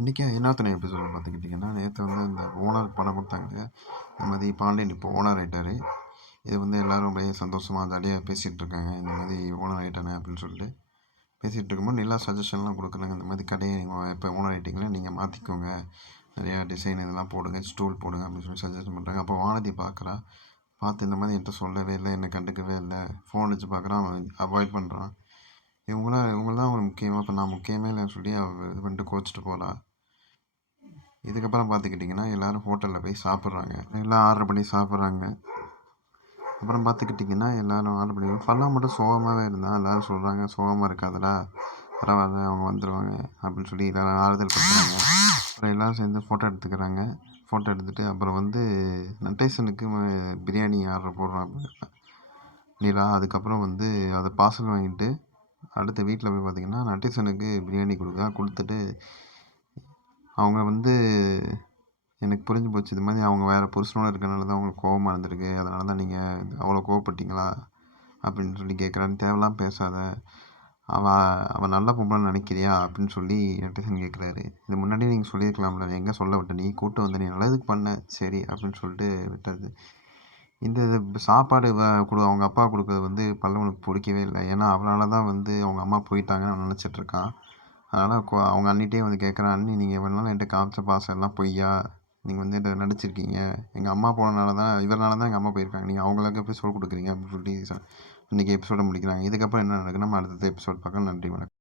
இன்றைக்கி என்னாத்துணை எபிசோடு பார்த்துக்கிட்டிங்கன்னா, நேற்று வந்து இந்த ஓனருக்கு பணம் கொடுத்தாங்க. இந்த மாதிரி பாண்டியன் இப்போ ஓனர் ஆகிட்டாரு. இது வந்து எல்லோரும் அப்படியே சந்தோஷமாக ஜாலியாக பேசிகிட்டு இருக்காங்க. இந்த மாதிரி ஓனர் ஆகிட்டானே அப்படின்னு சொல்லிட்டு பேசிகிட்டு இருக்கும்போது நல்லா சஜஷன்லாம் கொடுக்குறாங்க. இந்த மாதிரி கடையை நீங்கள் இப்போ ஓனர் ஆகிட்டிங்களா, நீங்கள் மாற்றிக்கோங்க, நிறையா டிசைன் இதெல்லாம் போடுங்க, ஸ்டூல் போடுங்க அப்படின்னு சொல்லி சஜஷன் பண்ணுறாங்க. அப்போ வானதி பார்க்குறா. பார்த்து இந்த மாதிரி என்கிட்ட சொல்லவே இல்லை, என்னை கண்டுக்கவே இல்லை, ஃபோன் வச்சு பார்க்குறான், அவன் அவாய்ட் பண்ணுறான். இவங்களாம் அவங்களுக்கு முக்கியமாக, இப்போ நான் முக்கியமே இல்லைன்னு சொல்லி இது பண்ணிட்டு கோச்சிட்டு போகலாம். இதுக்கப்புறம் பார்த்துக்கிட்டிங்கன்னா எல்லோரும் ஹோட்டலில் போய் சாப்பிட்றாங்க. எல்லாம் ஆர்டர் பண்ணி சாப்பிட்றாங்க. அப்புறம் பார்த்துக்கிட்டிங்கன்னா எல்லோரும் ஆர்டர் பண்ணி ஃபல்லா மட்டும் சோகமாகவே இருந்தால் எல்லோரும் சொல்கிறாங்க, சோகமாக இருக்காதடா, பரவாயில்ல அவங்க வந்துடுவாங்க அப்படின்னு சொல்லி எல்லோரும் ஆறுதல் படுத்துறாங்க. அப்புறம் எல்லோரும் சேர்ந்து ஃபோட்டோ எடுத்துக்கிறாங்க. ஃபோட்டோ எடுத்துகிட்டு அப்புறம் வந்து நட்டேசனுக்கு பிரியாணி ஆர்டர் போடுறாங்க நிலா. அதுக்கப்புறம் வந்து அதை பார்சல் வாங்கிட்டு அடுத்த வீட்டில் போய் பார்த்திங்கன்னா நட்டேசனுக்கு பிரியாணி கொடுத்துட்டு அவங்க வந்து எனக்கு புரிஞ்சு போச்சு. இது மாதிரி அவங்க வேறு புருஷனோட இருக்கனால தான் அவங்களுக்கு கோவமாக இருந்திருக்கு. அதனால தான் நீங்கள் அவ்வளோ கோவப்பட்டீங்களா அப்படின்னு சொல்லி கேட்குறான்னு. தேவையில்லாம பேசாத, அவன் நல்ல பொம்பளைன்னு நினைக்கிறியா அப்படின்னு சொல்லி நட்டேசன் கேட்குறாரு. இது முன்னாடியே நீங்கள் சொல்லியிருக்கலாம்ல, நீ எங்கே சொல்ல விட்ட, நீ கூப்பிட்டு வந்த, நீ நல்லதுக்கு பண்ண, சரி அப்படின்னு சொல்லிட்டு விட்டது. இந்த இது சாப்பாடு அவங்க அப்பா கொடுக்குறது வந்து பல்லவனுக்கு பிடிக்கவே இல்லை. ஏன்னா அவனால தான் வந்து அவங்க அம்மா போயிட்டாங்கன்னு அவன் நினச்சிட்ருக்கான். அதனால் அவங்க அண்ணிகிட்டே வந்து கேட்குறான், அண்ணி நீங்கள் இவ்வளோ நாள் என்கிட்ட காமிச்ச பாசம் எல்லாம் பொய்யா, நீங்கள் வந்து என்கிட்ட நடிச்சிருக்கீங்க, எங்கள் அம்மா போனனால தான், இவரால தான் எங்கள் அம்மா போயிருக்காங்க, நீங்கள் அவங்களுக்கு எப்படி சொல்லிக் கொடுக்குறீங்க அப்படின்னு சொல்லி இன்றைக்கி எபிசோடை முடிக்கிறாங்க. இதுக்கப்புறம் என்ன நடக்குது நம்ம அடுத்த எபிசோட் பார்க்கலாம். நன்றி, வணக்கம்.